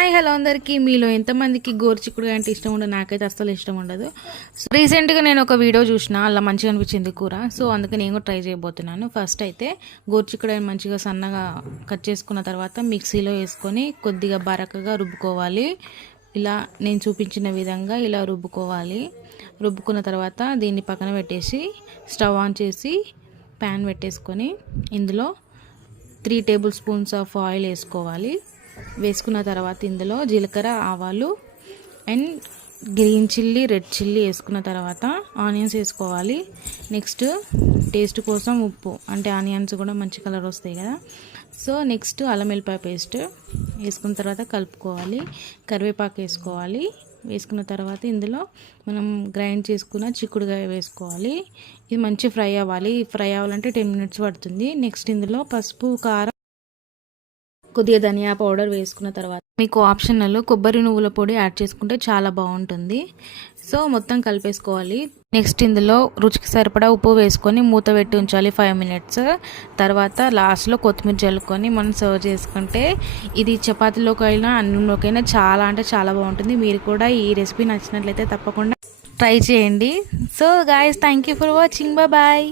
Hi hello అందరికీ. మీలో ఎంతమందికి గోరుచిక్కుడుగా అంటే ఇష్టం ఉండదు? నాకైతే అస్సలు ఇష్టం ఉండదు. సో రీసెంట్గా నేను ఒక వీడియో చూసిన అలా మంచిగా అనిపించింది కూర. సో అందుకే నేను కూడా ట్రై చేయబోతున్నాను. ఫస్ట్ అయితే గోరుచిక్కుడుగా మంచిగా సన్నగా కట్ చేసుకున్న తర్వాత మిక్సీలో వేసుకొని కొద్దిగా బరకగా రుబ్బుకోవాలి. ఇలా నేను చూపించిన విధంగా ఇలా రుబ్బుకోవాలి. రుబ్బుకున్న తర్వాత దీన్ని పక్కన పెట్టేసి స్టవ్ ఆన్ చేసి ప్యాన్ పెట్టేసుకొని ఇందులో three table spoons of oil వేసుకోవాలి. వేసుకున్న తర్వాత ఇందులో జీలకర్ర ఆవాలు and green chilli red chilli వేసుకున్న తర్వాత ఆనియన్స్ వేసుకోవాలి. నెక్స్ట్ టేస్ట్ కోసం ఉప్పు అంటే ఆనియన్స్ కూడా మంచి కలర్ వస్తాయి కదా. సో నెక్స్ట్ అల్లం వెల్లిపాయ పేస్ట్ వేసుకున్న తర్వాత కలుపుకోవాలి. కరివేపాకు వేసుకోవాలి. వేసుకున్న తర్వాత ఇందులో మనం గ్రైండ్ చేసుకున్న చిక్కుడుగాయ వేసుకోవాలి. ఇది మంచి ఫ్రై అవ్వాలి. ఫ్రై అవ్వాలంటే టెన్ మినిట్స్ పడుతుంది. నెక్స్ట్ ఇందులో పసుపు కారం కొద్దిగా ధనియా పౌడర్ వేసుకున్న తర్వాత మీకు ఆప్షన్లలో కొబ్బరి నువ్వుల పొడి యాడ్ చేసుకుంటే చాలా బాగుంటుంది. సో మొత్తం కలిపేసుకోవాలి. నెక్స్ట్ ఇందులో రుచికి సరిపడా ఉప్పు వేసుకొని మూత పెట్టి ఉంచాలి ఫైవ్ మినిట్స్ తర్వాత లాస్ట్లో కొత్తిమీర చల్లుకొని మనం సర్వ్ చేసుకుంటే ఇది చపాతీలోకైనా అన్నంలోకైనా చాలా అంటే చాలా బాగుంటుంది. మీరు కూడా ఈ రెసిపీ నచ్చినట్లయితే తప్పకుండా ట్రై చేయండి. So guys thank you for watching bye